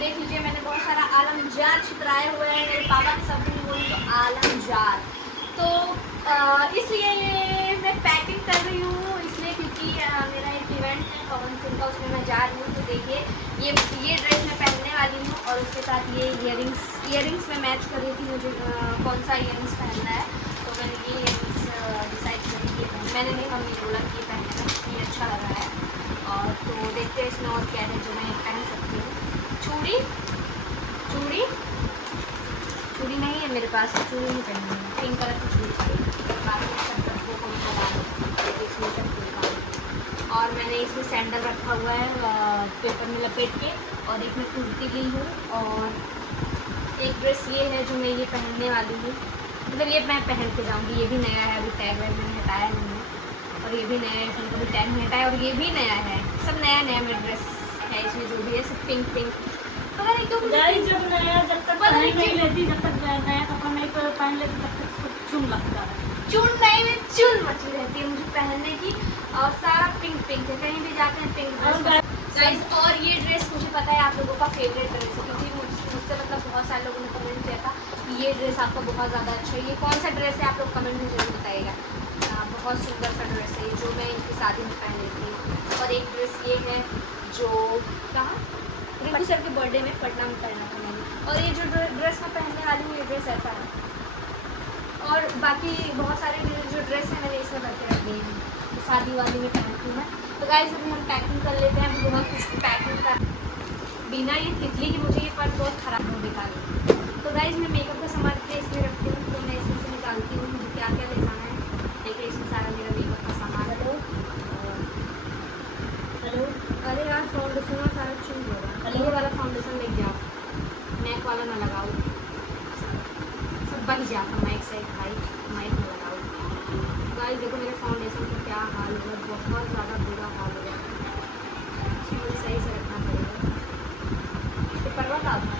देख लीजिए मैंने बहुत सारा आलम जार चित्राए हुए हैं, मेरे पापा के शब्द में बोलूँ तो आलम जार। तो इसलिए ये मैं पैकिंग कर रही हूँ, इसलिए क्योंकि मेरा एक इवेंट है पवन सिंह का, उसमें मैं जा रही हूँ। तो देखिए ये ड्रेस मैं पहनने वाली हूँ और उसके साथ ये ईयरिंग्स में मैच कर रही थी मुझे कौन सा ईयरिंग्स पहनना है। तो मैंने ये ईयरिंग्स डिसाइड करी कि मैंने नहीं, मम्मी ने बोला कि ये पहनना, ये अच्छा लग रहा है। और तो देखते हैं इसमें और क्या है जो मैं पहन सकती हूँ। चूड़ी नहीं है मेरे पास, चूड़ी नहीं पहननी है, पिंक कलर की चूड़ी चाहिए। बाकी सब वो कौन सा डाल इसमें सब। और मैंने इसमें सैंडल रखा हुआ है पेपर में लपेट के, और एक मैं कुर्ती ली हूँ, और एक ड्रेस ये है जो मैं ये पहनने वाली हूँ, मतलब ये मैं पहन के जाऊँगी। ये भी नया है, अभी टैग वैग मैंने हटाया नहीं है, और ये भी नया है, इसमें कभी टैग नहीं हटाया, और ये भी नया है, सब नया मेरा ड्रेस है। इसमें जो भी है सब पिंक पता नहीं क्यों जब नया जब तक पहन नहीं लेती, जब तक नया कपड़ा नहीं पहन लेती तब तक उसको चुन लगता है। चुन नहीं, में चुन मची रहती है मुझे पहनने की, और सारा पिंक है, कहीं भी जाते हैं पिंक गाइस। और ये ड्रेस मुझे पता है आप लोगों का फेवरेट ड्रेस है, क्योंकि मुझसे मतलब बहुत सारे लोगों ने कमेंट किया था कि ये ड्रेस आपका बहुत ज़्यादा अच्छा है। ये कौन सा ड्रेस है आप लोग कमेंट में जरूर बताइएगा। बहुत सुंदर सा ड्रेस है जो मैं इनकी शादी में पहन रही थी। और एक ड्रेस ये है जो कहाँ रिंकू सर के बर्थडे में पटना में पहना था मैंने। और ये जो ड्रेस मैं पहनने वाली हूँ ये ड्रेस ऐसा है, और बाकी बहुत सारे जो ड्रेस है मैंने इसमें भर के रख दिए हैं, तो शादी वादी में पहनती हूँ मैं। तो गाइस अभी हम पैकिंग कर लेते हैं, बहुत कुछ पैकिंग कर बिना ये तितली की मुझे ये पर्स बहुत ख़राब हो निकाली। तो गाइस मैं मेकअप का सामान अपने इसमें रखती हूँ, तो मैं इसमें से निकालती हूँ मुझे क्या क्या ले जाना है। देखिए इसमें सारा मेरा मेकअप का सामान है। हेलो अरे यार फाउंडेशन में सारा चूज हो रहा है, ये वाला फाउंडेशन लेके जाओ, मैक वाला ना लगाओ, सब बच जाता माइक से, माइक में लगाओ। गाइस देखो मेरे फाउंडेशन का क्या हाल हुआ, बहुत ज़्यादा बुरा हाल हो गया, इसको मुझे सही से रखना पड़ेगा। तो पर्वत आता है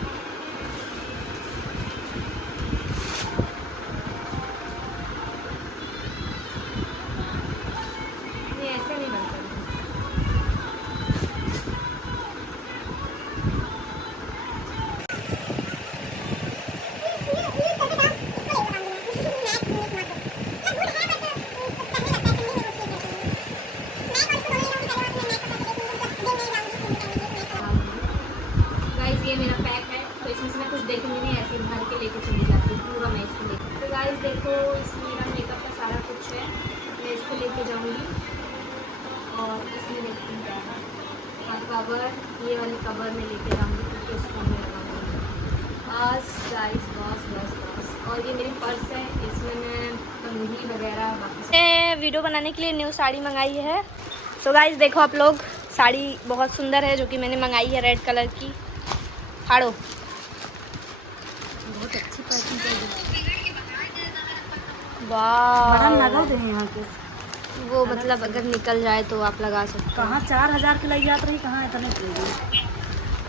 ये ऐसे नहीं बनता। ये मेरा पैक है, तो इसमें से मैं कुछ देखूंगी नहीं, ऐसे भर के लेके चली जाती हूँ पूरा मैं इसको लेकर। तो गाइस देखो इसमें मेरा मेकअप का सारा कुछ है, मैं इसको लेके जाऊंगी। और इसमें देखती हूँ क्या है, हाँ कवर, ये वाली कवर में लेके जाऊंगी क्योंकि इसको मैं लगाऊंगी बस गाइस, बस। और ये मेरी पर्स है, इसमें मैं कंघी वगैरह बाकी वीडियो बनाने के लिए न्यू साड़ी मंगाई है। तो गाइस देखो आप लोग, साड़ी बहुत सुंदर है जो कि मैंने मंगाई है रेड कलर की। हाड़ो बहुत अच्छी पैकिंग है, वाह लगा दे यहाँ के वो मतलब अगर निकल जाए तो आप लगा सकते हो। कहाँ 4000 के लग जात रही, कहाँ इतने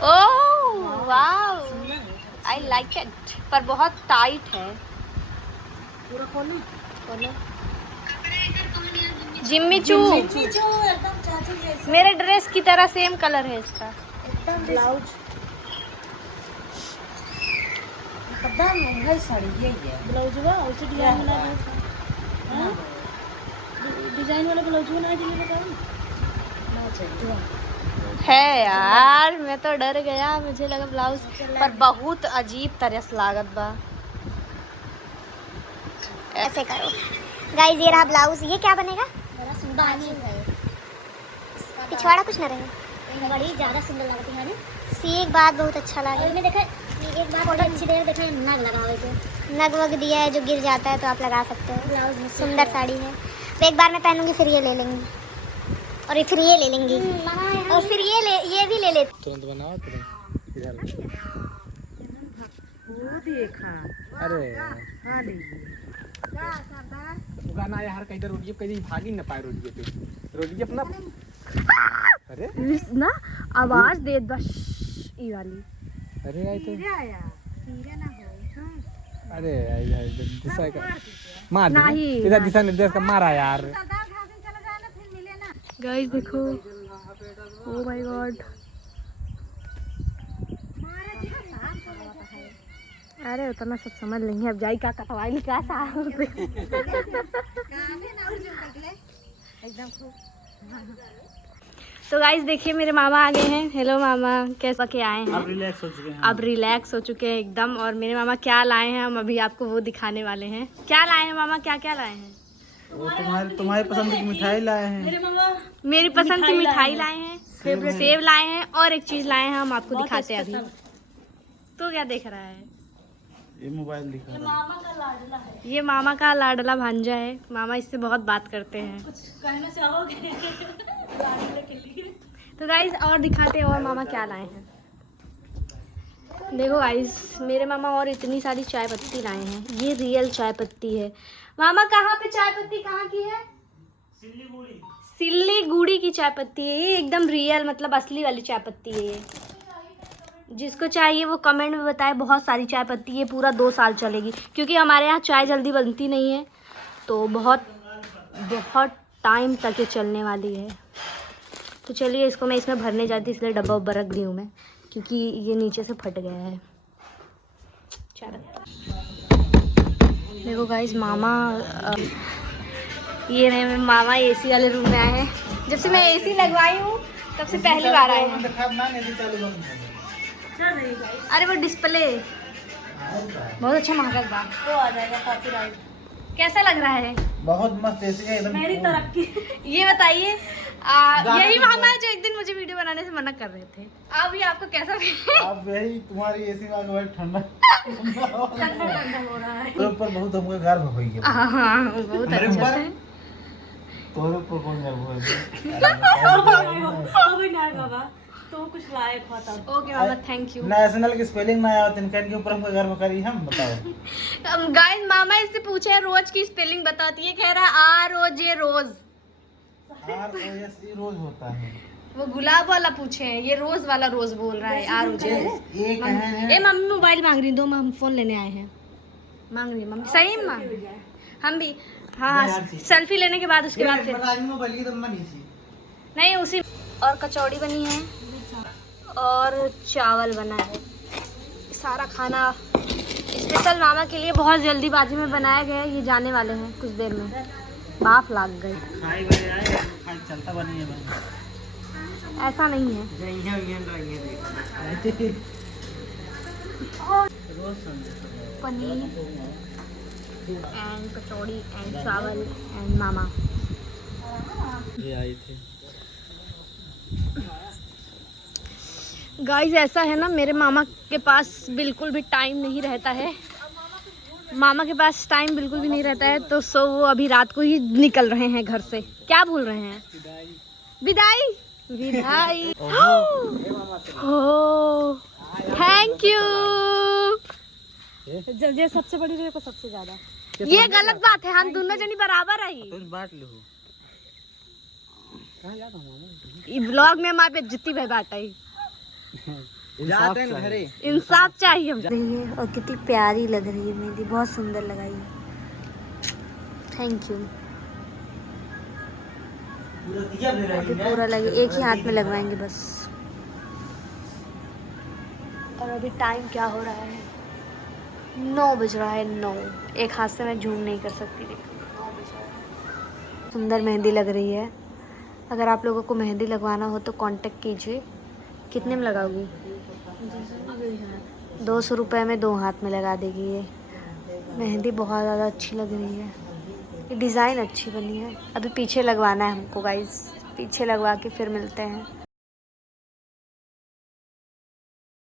ओह वाह आई लाइक इट, पर बहुत टाइट है। पूरा खोलो जिम्मी चू एकदम चाची जैसे, मेरे ड्रेस की तरह सेम कलर है इसका एकदम ब्लाउज एकदम महंगा साड़ी यही है। ब्लाउज हुआ उसे डिजाइन वाला, डिजाइन वाला ब्लाउज ना दिले बताओ है यार, मैं तो डर गया, मुझे लगा ब्लाउज, पर बहुत अजीब तरह से लागत बा। ऐसे करो गाइस, ये रहा ब्लाउज, ये क्या बनेगा, पिछवाड़ा कुछ ना रहे, बड़ी ज्यादा सुंदर लगती है ना। सी एक बात बहुत अच्छा लगा, इसमें देखा एक बात बड़ी अच्छी देर देखा, नग लगा हुआ है, नग वग दिया है जो गिर जाता है तो आप लगा सकते हो। ब्लाउज में सुंदर साड़ी है, तो एक बार मैं पहनूंगी फिर ये ले लेंगी, और फिर ये ले लेंगी, और फिर ये भी ले लेते। तुरंत बनाओ तुरंत इधर। वो देखा अरे हाँ लीजिए गाना यार कहीं रोडिये कहीं भागी ना पाए रोडिये पे, रोडिये अपना अरे ना आवाज दे बस ई वाली। अरे आई तो अरे दिशा का मार नहीं इधर दिशा निर्देश का मारा यार। गाइस देखो, ओ माय गॉड अरे उतना सब समझ लेंगे, अब जाई का कटवाई का सा तो गाइस देखिए मेरे मामा आ गए हैं। हेलो मामा, कैसा के आए हैं? अब रिलैक्स हो चुके हैं। अब रिलैक्स हो चुके हैं एकदम। और मेरे मामा क्या लाए हैं हम अभी आपको वो दिखाने वाले हैं। क्या लाए हैं मामा, क्या क्या लाए हैं? वो तुम्हारी पसंद की मिठाई लाए हैं। मेरी पसंद की मिठाई लाए हैं, सेब लाए हैं, और एक चीज लाए हैं हम आपको दिखाते हैं अभी। तो क्या देख रहा है? ये मोबाइल दिखा रहा है। ये मामा का लाडला भांजा है। मामा इससे बहुत बात करते हैं। कुछ कहना चाहोगे लाडले के लिए? तो गाइस और दिखाते हैं और मामा क्या लाए हैं। देखो गाइस मेरे मामा और इतनी सारी चाय पत्ती लाए हैं। ये रियल चाय पत्ती है। मामा कहाँ पे चाय पत्ती कहाँ की है? सिल्लीगुड़ी की चाय पत्ती है ये, एकदम रियल मतलब असली वाली चाय पत्ती है ये। जिसको चाहिए वो कमेंट में बताए। बहुत सारी चाय पत्ती है, पूरा 2 साल चलेगी, क्योंकि हमारे यहाँ चाय जल्दी बनती नहीं है, तो बहुत टाइम तक ये चलने वाली है। तो चलिए इसको मैं इसमें भरने जाती, इसलिए डब्बा उब्बा रख दी हूँ मैं, क्योंकि ये नीचे से फट गया है। चाय देखो गाइस मामा ये रहे मेरे मामा एसी वाले रूम में आए हैं। जब से मैं एसी लगवाई हूँ तब से पहली बार आए हैं। अरे वो डिस्प्ले बहुत अच्छा महंगा था, वो आ जाएगा कॉपीराइट। कैसा लग रहा है? बहुत मस्त एसी है एकदम। मेरी तरक्की। ये बताइए यही मामा है जो एक दिन मुझे वीडियो बनाने से मना कर रहे थे। अभी आपको कैसा अब यही तुम्हारी एसी में आके ठंडा ठंडा हो रहा है। ऊपर बहुत हमको गर्व हो गया। हाँ बहुत अच्छा है। तोरे ऊपर कौन गर्व हो अभी ना बाबा तो कुछ लायक होता। Okay mama thank you. National की स्पेलिंग ना आया इनके ऊपर हमको गर्व करी हम बताओ। गाइस मामा इससे पूछे रोज की स्पेलिंग बताती है, कह रहा ROJ रोज। ROSE रोज होता है। वो गुलाब वाला पूछे हैं, ये रोज वाला रोज बोल रहा है ROJ। एक है ए मम्मी मोबाइल मांग रही, दो हम फोन लेने आए हैं। मांग रही मम्मी, सही में मांग रही। हम भी हाँ सेल्फी लेने के बाद उसके बाद फिर नहीं उसी। और कचौड़ी बनी है और चावल बना है। सारा खाना स्पेशल मामा के लिए बहुत जल्दीबाजी में बनाया गया है। ये जाने वाले हैं कुछ देर में, बाप लाग गई। चलता बनी है ऐसा नहीं है। पनीर एंड कचौड़ी एंड चावल एंड मामा ये आई थी। गाइस ऐसा है ना, मेरे मामा के पास बिल्कुल भी टाइम नहीं रहता है। मामा के पास टाइम बिल्कुल भी नहीं रहता है, तो सो वो अभी रात को ही निकल रहे हैं घर से। क्या बोल रहे हैं? विदाई विदाई। हो थैंक यू। जल्दी सबसे बड़ी रही को सबसे ज्यादा। ये गलत बात है, हम दोनों जनी बराबर आई। बांट लो। ब्लॉग में हमारे बेइज्जती भाई बाटाई। जाते हैं घरे। इंसाफ चाहिए हम। और कितनी प्यारी लग रही है मेहंदी, बहुत सुंदर लगाई है। Thank you. अभी पूरा लगे, एक ही हाथ में लगवाएंगे बस। और अभी टाइम क्या हो रहा है? 9 बज रहा है। 9 एक हाथ से मैं झूम नहीं कर सकती। देखो 9 बज रहा है। सुंदर मेहंदी लग रही है। अगर आप लोगों को मेहंदी लगवाना हो तो कांटेक्ट कीजिए। कितने में लगाओगी? 200 रुपये में 2 हाथ में लगा देगी। ये मेहंदी बहुत ज़्यादा अच्छी लग रही है। ये डिज़ाइन अच्छी बनी है। अभी पीछे लगवाना है हमको गाइस, पीछे लगवा के फिर मिलते हैं।